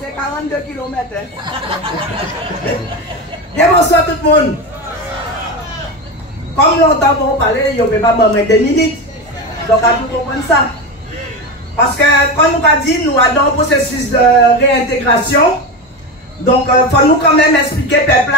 C'est 42 km. Bien, bonsoir tout le monde. Comme longtemps pour parler, je ne peux pas me 2 minutes. Donc, à tout comprendre ça. Parce que, comme nous avons dit, nous avons un processus de réintégration. Donc, il faut nous quand même expliquer, peuple,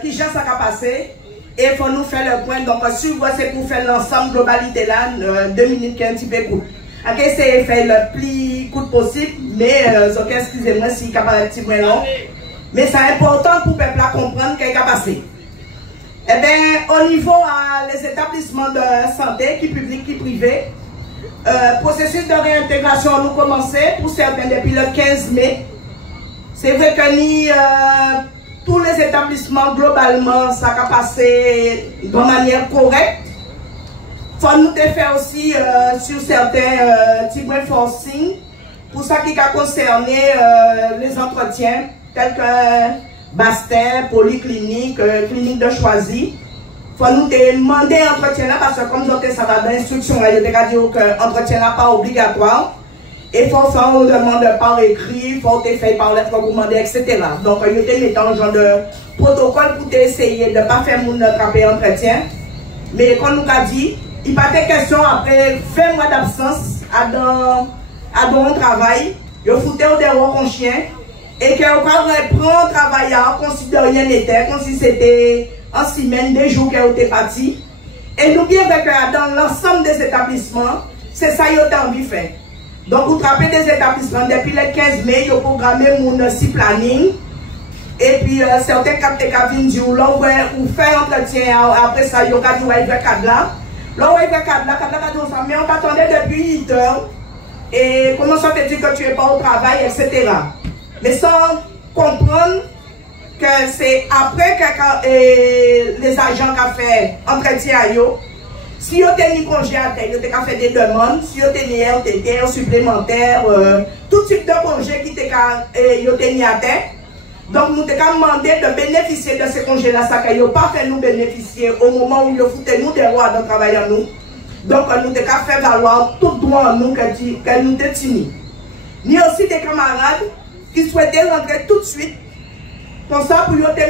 qui gère ça qui a passé. Et il faut nous faire le point. Donc, suivre, c'est pour faire l'ensemble globalité là, 2 minutes qui est un petit peu court. Ok, c'est faire le plus court possible, mais excusez-moi si il y a un petit peu long. Mais c'est important pour le peuple à comprendre ce qui a passé. Eh bien, au niveau des établissements de santé, qui public, qui privé, processus de réintégration nous commencé pour certains depuis le 15 mai. C'est vrai que tous les établissements, globalement, ça a passé de manière correcte. Il faut nous faire aussi sur certains types de forcing pour ça qui a concerné les entretiens tels que Bastin, Polyclinique, Clinique de Choisy. Il faut nous demander l'entretien là parce que comme ça va dans l'instruction, il y a dit que l'entretien là pas obligatoire. Et il faut faire une demande par écrit, il faut faire par lettre recommandée, etc. Donc, il y a mis un genre de protocole pour essayer de ne pas faire mon attraper entretien. Mais comme nous avons dit, il n'y a pas de question après 20 mois d'absence à dans travail, il faut foutre des rois en chien et qu'on reprend le travail à considérer rien n'était, comme si c'était en semaine, des jours qu'elle était partie. Et nous bien que dans l'ensemble des établissements, c'est ça qu'il a envie de faire. Donc, vous trappez des établissements depuis le 15 mai, vous programmez mon planning. Et puis, certains capteurs qui viennent dire, là, vous faites entretien, après ça, vous avez dit, vous avez cadre là. Là, vous avez cadre là, mais on t'attendait depuis 8 heures. Et comment ça te dit que tu n'es pas au travail, etc. Mais sans comprendre que c'est après que les agents qui ont fait entretien à eux. Si vous avez un congé à terre, vous avez fait des demandes. Si vous avez un RTT supplémentaire, tout type de congé qui vous avez à terre. Donc, nous avons demandé de bénéficier de ces congés-là, ça que vous pas fait nous bénéficier au moment où vous foutez nous des droits de travail à nous. Donc, nous avons fait valoir tout droit à nous que nous détenons. Ni aussi des camarades qui souhaitaient rentrer tout de suite. Pour ça, pour vous mettre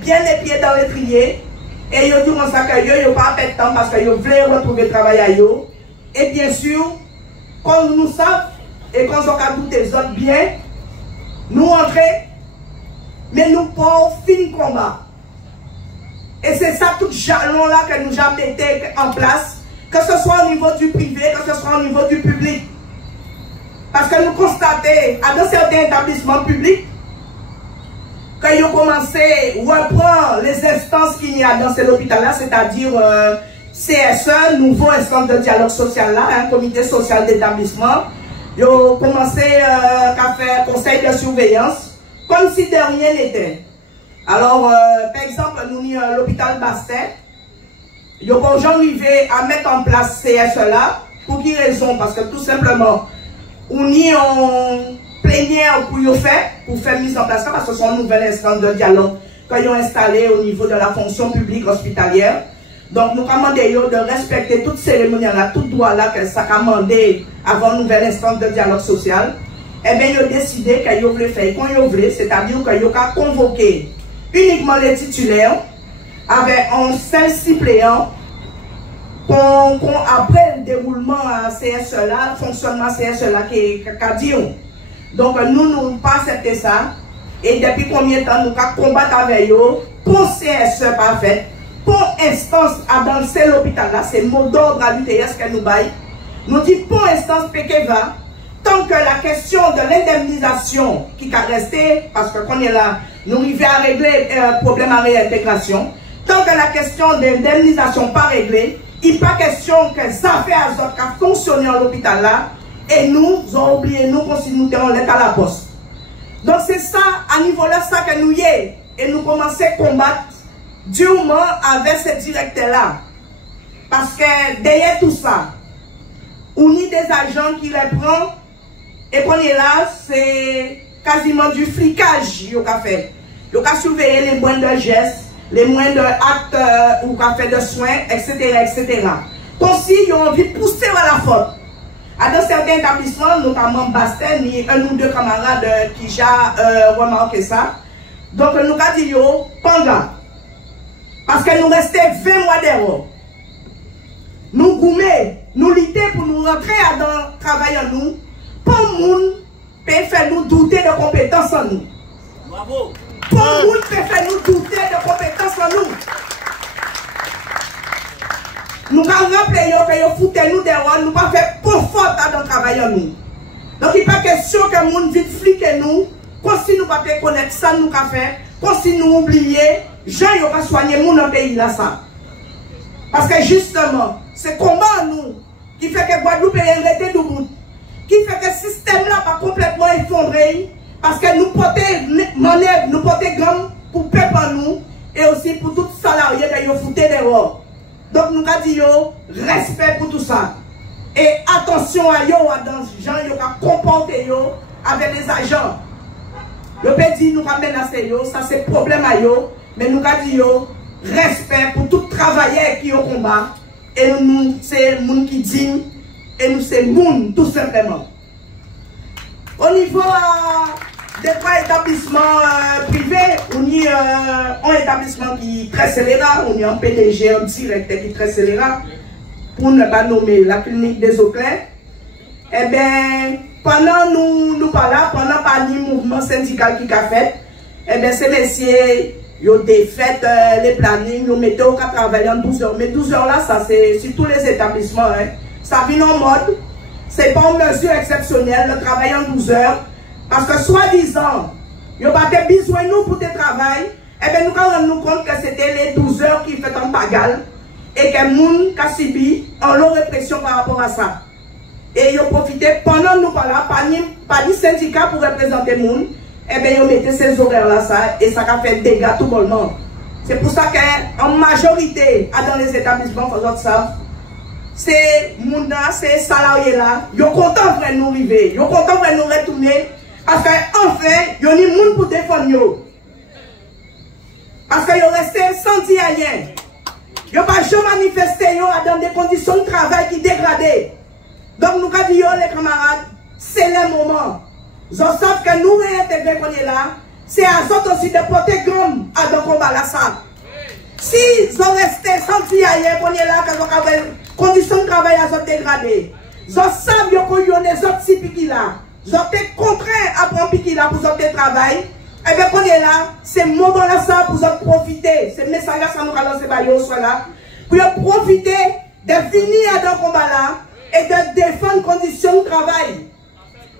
bien les pieds dans l'étrier. Et ils disent que vous n'avez pas de temps parce que vous voulez retrouver le travail à eux. Et bien sûr, quand nous savons et quand nous avons tous les autres bien, nous entrons, mais nous pas fin combat. Et c'est ça tout jalon là que nous avons mis en place, que ce soit au niveau du privé, que ce soit au niveau du public. Parce que nous constatons, dans certains établissements publics, quand ils ont commencé à reprendre les instances qu'il y a dans cet hôpital-là, c'est-à-dire CSE, nouveau instance de dialogue social là, un comité social d'établissement, ils ont commencé à faire conseil de surveillance, comme si de rien n'était. Alors, par exemple, nous avons l'hôpital Bastin, ils ont pas arrivé à mettre en place CSE là, pour quelle raison? Parce que tout simplement, on y en plénière pour faire mise en place, parce que ce sont une nouvelle instance de dialogue qu'ils ont installé au niveau de la fonction publique hospitalière. Donc, nous demandons de respecter toute cérémonie là, tout droit là que ça a demandé avant une nouvelle instance de dialogue social. Eh bien, ils ont décidé qu'ils voulaient faire quand ils voulaient, c'est-à-dire qu'ils ont convoqué uniquement les titulaires avec un seul suppléant après le déroulement à CSE là, le fonctionnement CSE là qui a dit. Donc, nous n'avons pas accepté ça. Et depuis combien de temps nous avons combattu avec eux pour CSE parfait, pour instance à danser l'hôpital là, c'est le mot d'ordre à l'UTS que nous baillons. Nous disons pour instance PKVA, tant que la question de l'indemnisation qui a resté, parce que quand on est là, nous arrivons à régler le problème à réintégration, tant que la question d'indemnisation pas réglée, il n'est pas question que ça fait à qui a fonctionné à l'hôpital là, et nous avons oublié, nous considérons l'être à la poste. Donc c'est ça, à niveau là, ça que nous y est. Et nous commençons à combattre durement avec ce directeur-là. Parce que derrière tout ça, on a des agents qui les prennent, et qu'on est là, c'est quasiment du flicage qu'on a fait. On a surveillé les moindres gestes, les moindres actes ou qu'on a fait de soins, etc. Comme si ils ont envie de pousser à la faute. Dans certains établissements, notamment Bastel, il y a un ou deux camarades qui ont remarqué ça. Donc, nous avons dit, pendant. Parce que nous restons 20 mois d'erreur. Nous goumons, nous luttons pour nous rentrer dans le travail en nous. Pour nous, peut faire nous douter de compétences en nous. Bravo. Pour nous, peut faire nous douter de compétences en nous. Nous avons rappelé que vous foutez nous dehors, nous ne pas faire pour faute dans le travail en nous. Donc, il n'est pas question que le monde vite fliquer nous, comme si nous ne pouvons pas connaître ça, nous avons fait, comme si nous oublions, gens n'ont pas soigné nous dans le pays là, ça. Parce que justement, c'est combat nous qui fait que Guadeloupe est arrêté de bout, qui fait que ce système là pas complètement effondré, parce que nous portons manœuvre, nous portons gomme pour peuple en nous, et aussi pour tous les salariés qui ont foutu dehors. Donc nous avons dit respect pour tout ça. Et attention à eux, dans les gens qui comportent avec les agents. Le petit nous a menacé, ça c'est problème à eux. Mais nous avons dit respect pour tout travailleur qui est au combat. Et nous, c'est le monde qui digne. Et nous, c'est le monde, tout simplement. Au niveau des trois établissements privés, on y a un établissement qui est très scélérat, on y a un PDG, un directeur qui est très scélérat, pour ne pas nommer la clinique des eaux claires. Eh bien, pendant nous parlons, pendant le mouvement syndical qui a fait, eh bien, ces messieurs, ils ont défait les plannings, ils ont mis au travail en 12 heures. Mais 12 heures là, ça c'est sur tous les établissements. Hein. Ça vient en mode, c'est pas une mesure exceptionnelle, le travail en 12 heures. Parce que soi-disant, il n'y a pas besoin de nous pour le travail, et bien nous rendons compte que c'était les 12 heures qui fait en bagarre et que les gens qui ont subi en leur répression par rapport à ça. Et ils ont profité pendant nous parlons, pas ni syndicat pour représenter les gens, et bien ils ont mis ces horaires-là ça, et ça a fait des dégâts tout bonnement. C'est pour ça qu'en majorité, dans les établissements, ces gens-là, ces salariés-là, ils sont contents de nous arriver, ils sont contents de nous retourner. Parce qu'enfin, il y a des gens pour défendre nous. Parce qu'ils sont restés sans dire rien. Ils n'ont pas jamais manifesté dans des conditions de travail qui dégradent. Donc nous avons dit, les camarades, c'est le moment. Ils savent que nous réintégrer qu'on est là, c'est à eux aussi de porter gomme à dans le combat là ça. Si ils ont resté sans dire rien qu'on est là, que les conditions de travail sont dégradées, ils savent qu'il y a des autres types là. Vous êtes contraints à prendre piquer là pour votre travail. Et bien, quand on est là, c'est le moment là ça pour vous profiter. C'est le message là, ça nous a lancé par soit là. Pour profiter de finir dans le combat là et de défendre les conditions de travail.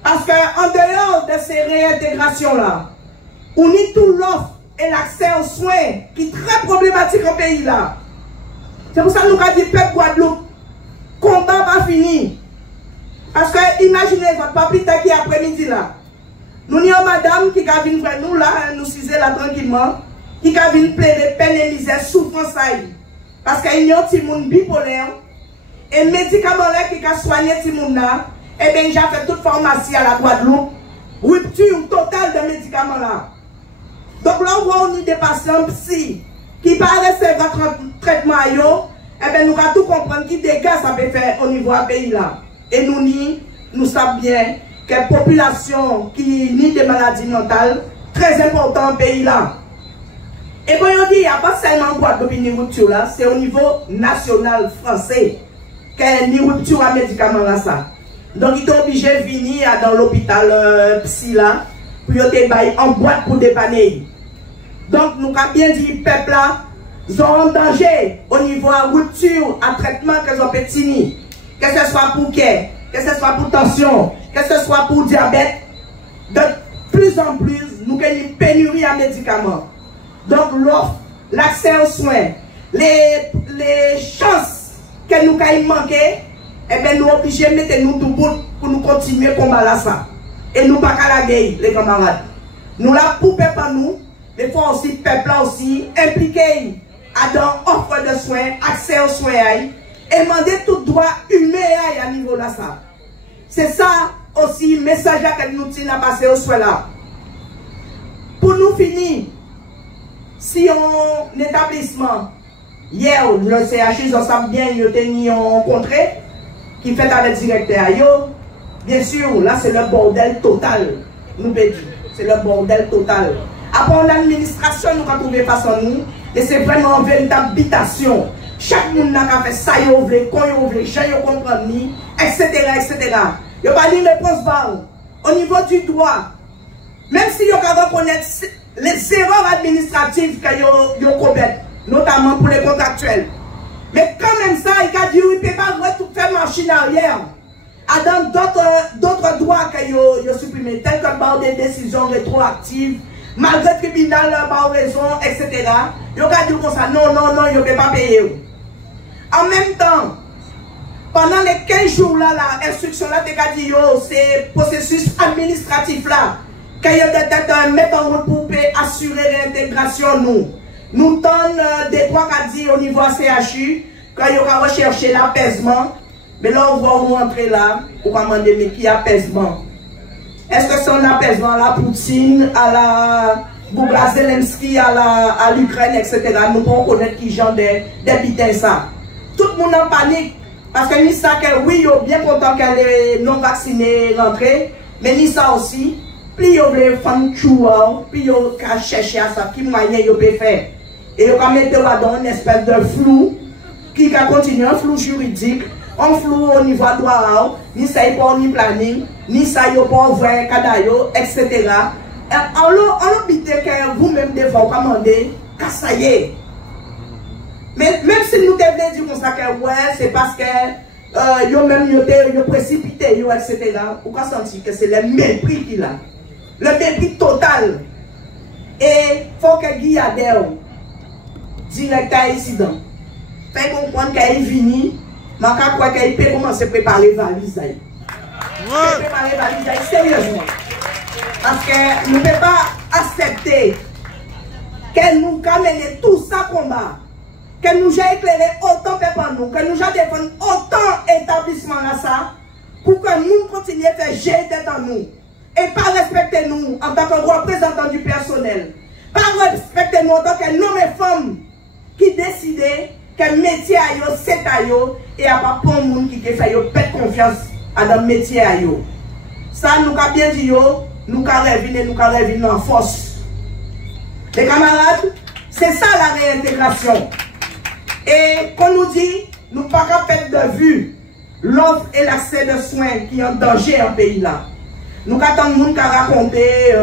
Parce qu'en dehors de ces réintégrations là, on y tout l'offre et l'accès aux soins qui est très problématique au pays là. C'est pour ça que nous avons dit, peuple Guadeloupe, combat pas fini. Parce que imaginez votre papita qui après-midi là. Nous avons madame qui a vu nous là, nous ciser là tranquillement, qui a vu plaider peine et misère, souffrance. Parce qu'il y a un petit monde bipolaire. Et médicament là qui a soigné ce monde là, et bien j'ai fait toute pharmacie à la Guadeloupe. Rupture totale de médicaments là. Donc là on a des patients psy qui pas recevoir votre traitement à eux, et bien nous allons tout comprendre qui dégâts ça peut faire au niveau du pays là. Et nous savons bien que la population qui nie des maladies mentales, très important au pays là. Et quand on dit, il n'y a pas seulement Guadeloupe ni rupture là, c'est au niveau national français qu'il y a une rupture à médicaments là ça. Donc il est obligé de venir dans l'hôpital psy là, pour y aller en boîte pour dépanner. Donc nous avons bien dit, peuple là, ils sont en danger au niveau de rupture, à traitement qu'ils ont pétini. Que ce soit pour cœur, que ce soit pour tension, que ce soit pour diabète, de plus en plus, nous avons une pénurie à médicaments. Donc l'offre, l'accès aux soins, les chances que nous avons manqué, eh bien nous sommes obligés de mettre nous tout bout pour nous continuer à combattre ça. Et nous ne pas la guerre, les camarades. Nous la poupée par nous, mais il faut aussi le peuple aussi impliqué dans l'offre de soins, accès aux soins. Et demander tout droit humain à niveau là ça. C'est ça aussi le message que nous avons passé au soir là. Pour nous finir, si on établissement, hier, le CHU, on sait bien, il y a rencontré, qui fait avec le directeur, Bien sûr, là c'est le bordel total. Nous peut dire. C'est le bordel total. Après l'administration, nous avons trouvé face à nous. Et c'est vraiment une véritable habitation. Chaque monde a fait ça, il veut, quand il veut, j'ai comprendre, etc. etc. Il n'y a pas de réponse barre. Au niveau du droit, même si il y a reconnaître les erreurs administratives qu'ils commettent, notamment pour les contractuels. Mais quand même ça, il a dit qu'il ne peut pas tout faire machine arrière. Dans d'autres droits qu'ils ont supprimés, tels que des décisions rétroactives, malgré le tribunal, par raison, etc. Ils ont dit comme ça, non, ils ne peuvent pas payer. En même temps, pendant les 15 jours là, l'instruction là, c'est processus administratif là, qu'il y a des mettre en route pour assurer l'intégration, nous donnons des droits qu'a dit au niveau CHU, quand il y aura recherché l'apaisement. Mais là, on va rentrer là, on va demander, mais qui apaisement? Est-ce que c'est un apaisement à la Poutine, à la Zelensky, à l'Ukraine, etc. Nous pouvons connaître qui genre des bidets ça. Tout le monde en panique. Parce que ni ça, que oui, ils sont bien contents qu'elle est non vaccinée rentrée, mais ni ça aussi, plus ils veulent faire un chouard, plus ils vont chercher à ça, qui moyen ils peuvent faire. Et ils vont mettre dans une espèce de flou, qui va continuer un flou juridique. On flou au niveau droit, ni ça y pas ni planning, ni ça y pas vrai cadayo, etc. On l'obite que vous-même devez commander, car ça y est. Mais même si nous devons dire comme ça que ouais, c'est parce que yo même yo précipité yo, etc. Vous pouvez sentir que c'est le mépris qu'il a, le mépris total. Et faut que Guilladel, directeur incident, fait comprendre qu'il est venu. Je crois qu'il peut commencer à préparer les valises. Préparer les valises, sérieusement. Parce que nous ne pouvons pas accepter qu'elle nous amène tout ça combat. Que nous ayons éclairé autant de nous, que nous ayons défendu autant d'établissements à ça, pour que nous continuions à faire jeter dans nous. Et pas respecter nous en tant que représentants du personnel. Pas respecter nous en tant que hommes et femmes qui décidaient que le métier a yo, c'est à yo, et à pas pour monde qui fait yo perdre confiance à dans le métier à yo. Ça nous a bien dit yo, nous a revenir en force. Les camarades, c'est ça la réintégration. Et qu'on nous dit, nous ne pouvons pas perdre de vue l'offre et l'accès de soins qui sont en danger en pays là. Nous attendons monde qui a raconté,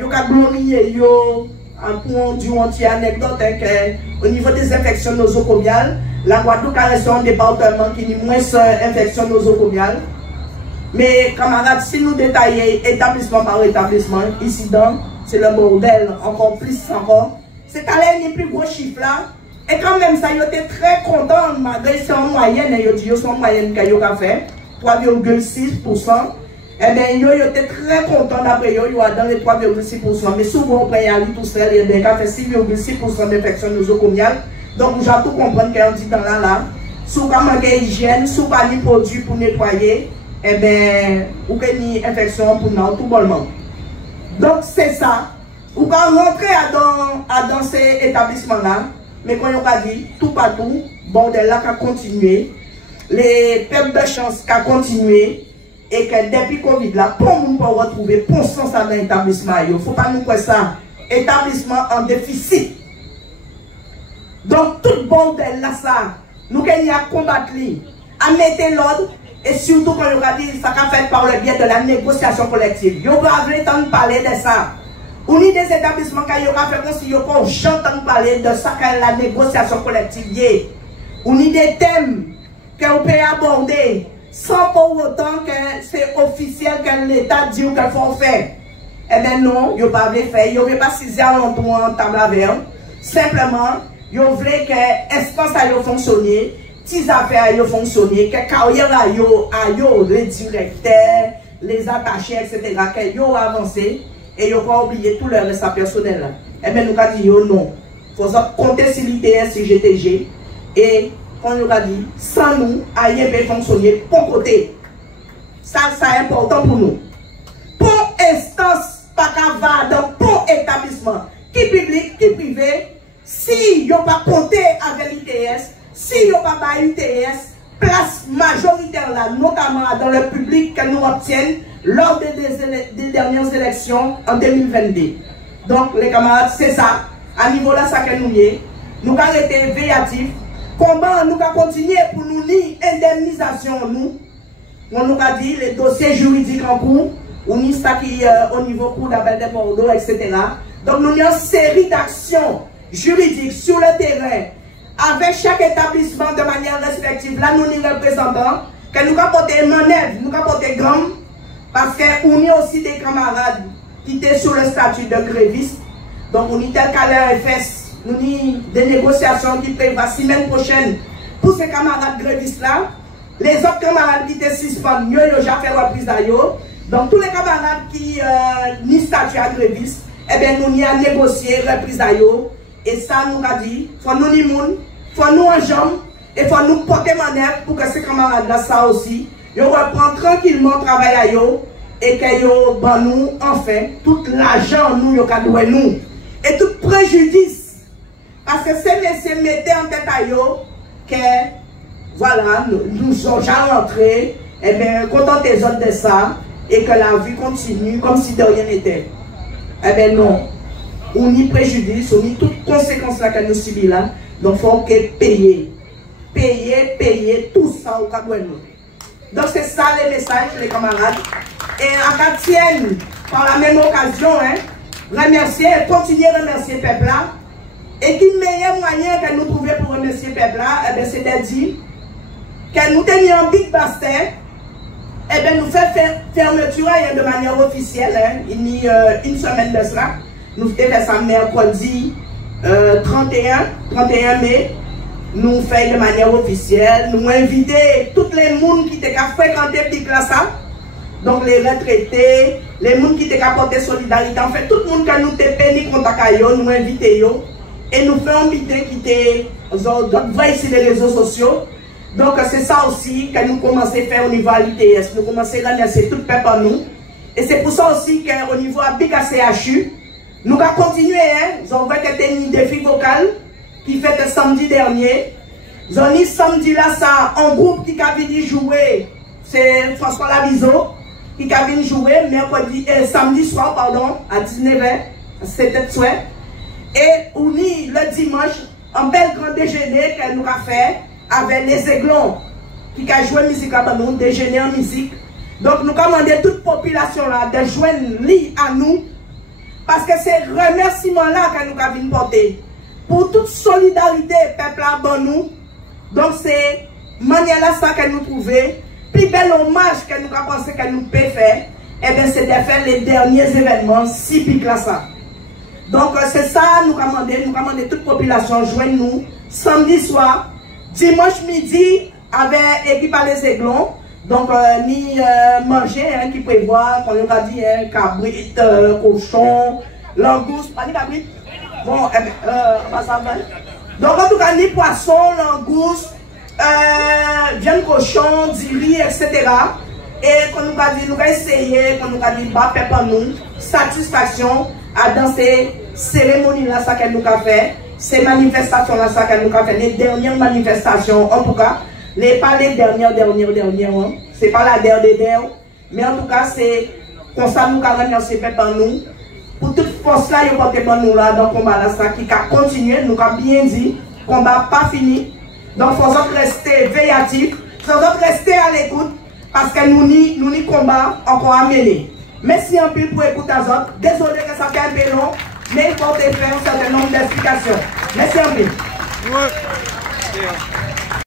yo ka glorifié yo. Pour du entier anecdote, au niveau des infections nosocomiales, la Guadeloupe a reçu un département qui a moins d'infections nosocomiales. Mais camarades, si nous détaillons établissement par établissement, ici c'est le bordel, encore plus encore. C'est allé les plus gros chiffres là. Et quand même, ça, ils étaient très contents, malgré c'est en moyenne, ils ont dit c'est en moyenne qu'ils ont fait, 3,6%. Eh bien, ils étaient très contents d'après eux, ils ont dans les 3,6%. Mais souvent, on peut y aller tout seul, il y a des cas fait 6,6% d'infection nosocomiale. Donc, vous avez tout comprendre qu'on dit dans là, si vous avez manqué d'hygiène, si vous n'avez pas de produits pour nettoyer, eh bien, vous avez une infection pour nous, tout bonnement. Donc, c'est ça. Vous pouvez rentrer dans ces établissements-là, mais quand on a dit, tout partout, bordel là, qui a continué, les pertes de chance qui a continué, et que depuis Covid là, pour nous pour retrouver pour sens dans l'établissement, il ne faut pas nous faire ça. Établissement en déficit. Donc tout bordel là ça, nous qu'il y a combattre, à mettre l'ordre, et surtout quand on a dit ça qu'a fait par le biais de la négociation collective. Vous avez le temps de parler de ça. On a des établissements qui ont fait comme si vous j'entends parler de ça qu'est la négociation collective. On a des thèmes que vous pouvez aborder. Sans pour autant que c'est officiel que l'État dit qu'il faut faire. Eh bien non, ils ne pas faire. Ils ne pas saisir à l'endroit en table avec. Simplement, ils voulaient que l'espace a fonctionné, les affaires aient fonctionné, que carrière les directeurs, les attachés, etc., qu'ils ont avancé et ils n'ont pas oublié tout le reste personnel. Eh bien nous avons dit non. Il faut compter sur l'ITS et GTG et on nous a dit, sans nous, rien ne peut fonctionner pour côté. Ça, c'est important pour nous. Pour instance, pas qu'à va dans pour établissement, qui public, qui privé, si vous n'avez pas compté avec l'ITS, si vous n'avez pas UTS, place majoritaire là, notamment dans le public que nous obtiennent lors des dernières élections en 2022. Donc les camarades, c'est ça. À niveau là, ça que nous y est. Nous avons été véatifs. Comment nous avons continué pour nous ni indemnisation nous. On nous a dit les dossiers juridiques en cours, ou ni ça qui au niveau cours d'appel de Bordeaux, etc. Donc nous avons une série d'actions juridiques sur le terrain avec chaque établissement de manière respective. Là, nous nous représentons que nous avons porté manœuvre, nous avons porté gomme, parce qu'on y a aussi des camarades qui étaient sur le statut de gréviste. Donc, on y tel qu'à l'RFS, nous avons des négociations qui prévoient la semaine prochaine pour ces camarades grévistes-là. Les autres camarades qui étaient suspendus, nous avons déjà fait reprise d'ailleurs. Donc, tous les camarades qui ni statut à gréviste, eh bien, nous avons négocié reprise d'ailleurs. Et ça nous a dit, il faut nous ni moun, il faut nous en jambes, et il faut nous porter manœuvre pour que ces camarades-là, ça aussi, ils reprennent tranquillement le travail à eux, et qu'ils nous, enfin, tout l'argent, nous, ils nous, et tout préjudice. Parce que ces messieurs mettaient en tête à eux, que, voilà, nous sommes déjà rentrés, et bien, contentez les autres de ça, et que la vie continue comme si de rien n'était. Eh bien, non. On y préjudice, on y toutes conséquences là que nous subissons là. Donc, il faut que payer. Payer tout ça au cas où nous. Donc, c'est ça les messages, les camarades. Et à Katienne, par la même occasion, hein, remercier, continuer à remercier le peuple là. Et qui meilleur moyen que nous trouvions pour remercier le peuple là, eh c'est de dire que nous tenions un big bastin. Eh bien, nous faisons fermeture de manière officielle, hein, il y a une semaine de cela. Nous faisons ça mercredi 31 mai. Nous faisons de manière officielle. Nous invitons tous les gens qui ont fréquenté cette classe. Donc les retraités, les gens qui ont apporté solidarité. En fait, tout le monde qui nous a payé contact à eux, nous invitons. Et nous faisons inviter qui étaient sur les réseaux sociaux. Donc c'est ça aussi que nous commençons à faire au niveau de l'ITS. Nous commençons à remercier tout le peuple à nous. Et c'est pour ça aussi qu'au niveau de BKCHU, nous avons continué, hein. Nous avons fait un défi vocal qui fait le samedi dernier. Nous avons dit samedi là, ça, un groupe qui a venu jouer, c'est François Labizo, qui a venu jouer samedi soir, pardon, à 19h, c'était souhait. Et on y le dimanche, un bel grand déjeuner que nous avons fait avec les Aiglons, qui a joué musique à nous, déjeuner en musique. Donc nous avons demandé à toute population là de joindre lui à nous. Parce que c'est remerciement-là que nous avons porté. Pour toute solidarité, peuple à nous. Donc c'est manière-là ça que nous trouvons. Plus bel hommage que nous avons pensé que nous pouvons faire, eh bien c'est de faire les derniers événements si pique là ça. Donc c'est ça nous avons demandé toute population joindre nous samedi soir, dimanche midi avec l'équipe à les Aiglons. Donc, ni manger, hein, qui prévoit, comme on a dit, hein, cabrit, cochon, langouste, pas ni cabrit. Bon, ça va. Donc, en tout cas, ni poisson, langouste, viande cochon, du riz, etc. Et qu'on nous a dit, nous avons essayé, qu'on nous a dit, bah, peuple nous, satisfaction à dans ces cérémonies-là, ça qu'elle nous a fait, ces manifestations-là, ça qu'elle nous a fait, les dernières manifestations, en tout cas. Pas les dernières, hein. C'est pas la dernière, mais en tout cas, c'est comme ça nous avons remercié par nous. Pour toute force là, il y a porté par nous là, dans le combat là, ça qui a continué, nous avons bien dit, le combat pas fini. Donc, il faut rester véatifs, il faut rester à l'écoute, parce que nous n'y combat encore à mener. Merci un peu pour écouter les autres. Désolé que ça fait un peu long, mais il faut faire un certain nombre d'explications. Merci un peu. Ouais.